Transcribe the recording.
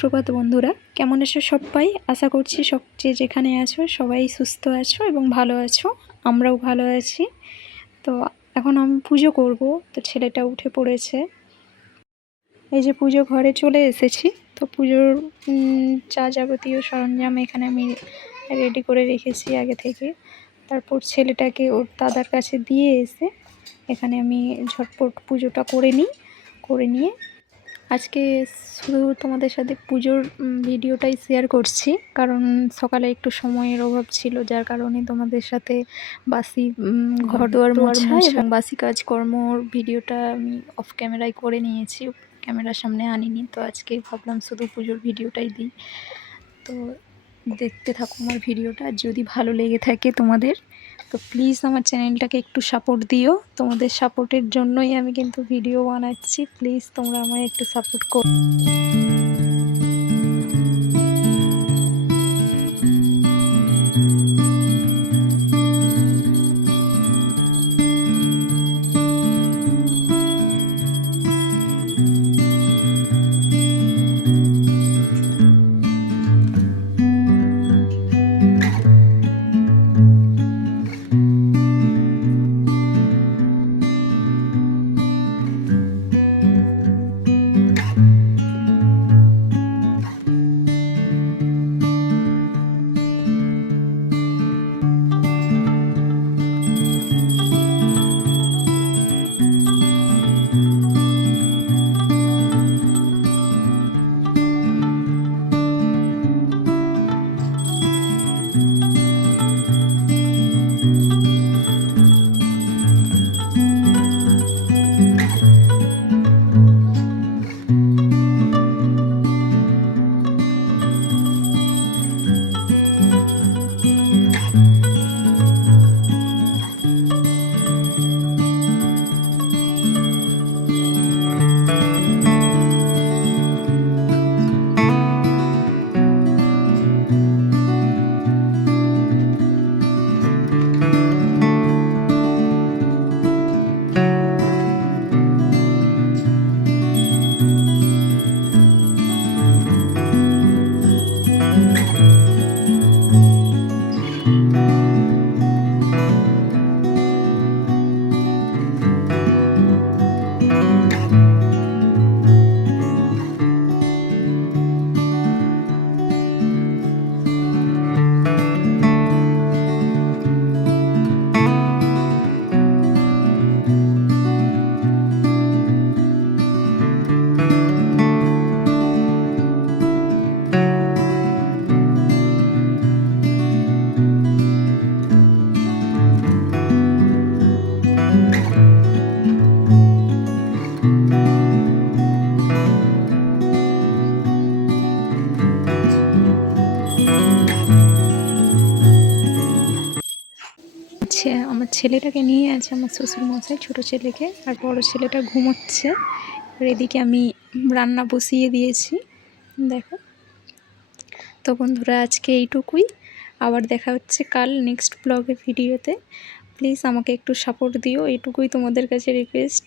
সুপ্রভাত বন্ধুরা, কেমন আছো সবাই? আশা করছি যে যেখানে আছো সবাই সুস্থ আছো এবং ভালো আছো। আমরাও ভালো আছি। তো এখন আমি পুজো করব, তো ছেলেটা উঠে পড়েছে। এই যে পুজো ঘরে চলে এসেছি। তো পুজোর যা যাবতীয় সরঞ্জাম এখানে আমি রেডি করে রেখেছি আগে থেকে। তারপর ছেলেটাকে ওর দাদার কাছে দিয়ে এসে এখানে আমি ঝটপট পুজোটা করে নিয়ে আজকে শুধু তোমাদের সাথে পুজোর ভিডিওটাই শেয়ার করছি, কারণ সকালে একটু সময়ের অভাব ছিল, যার কারণে তোমাদের সাথে বাসি ঘর দুয়ার মোছা এবং বাসি কাজকর্মর ভিডিওটা আমি অফ ক্যামেরায় করে নিয়েছি, ক্যামেরার সামনে আনিনি। তো আজকে ভাবলাম শুধু পুজোর ভিডিওটাই দিই। তো দেখতে থাকো আমার ভিডিওটা, যদি ভালো লেগে থাকে তোমাদের তো প্লিজ আমার চ্যানেলটাকে একটু সাপোর্ট দিও। তোমাদের সাপোর্টের জন্যই আমি কিন্তু ভিডিও বানাচ্ছি। প্লিজ তোমরা আমায় একটু সাপোর্ট করো। আমার ছেলেটাকে নিয়ে আছে আমার শ্বশুরমশাই, ছোটো ছেলেকে, আর বড় ছেলেটা ঘুমোচ্ছে। আর এদিকে আমি রান্না বসিয়ে দিয়েছি, দেখো। তো বন্ধুরা, আজকে এইটুকুই। আবার দেখা হচ্ছে কাল নেক্সট ব্লগের ভিডিওতে। প্লিজ আমাকে একটু সাপোর্ট দিও, এইটুকুই তোমাদের কাছে রিকোয়েস্ট।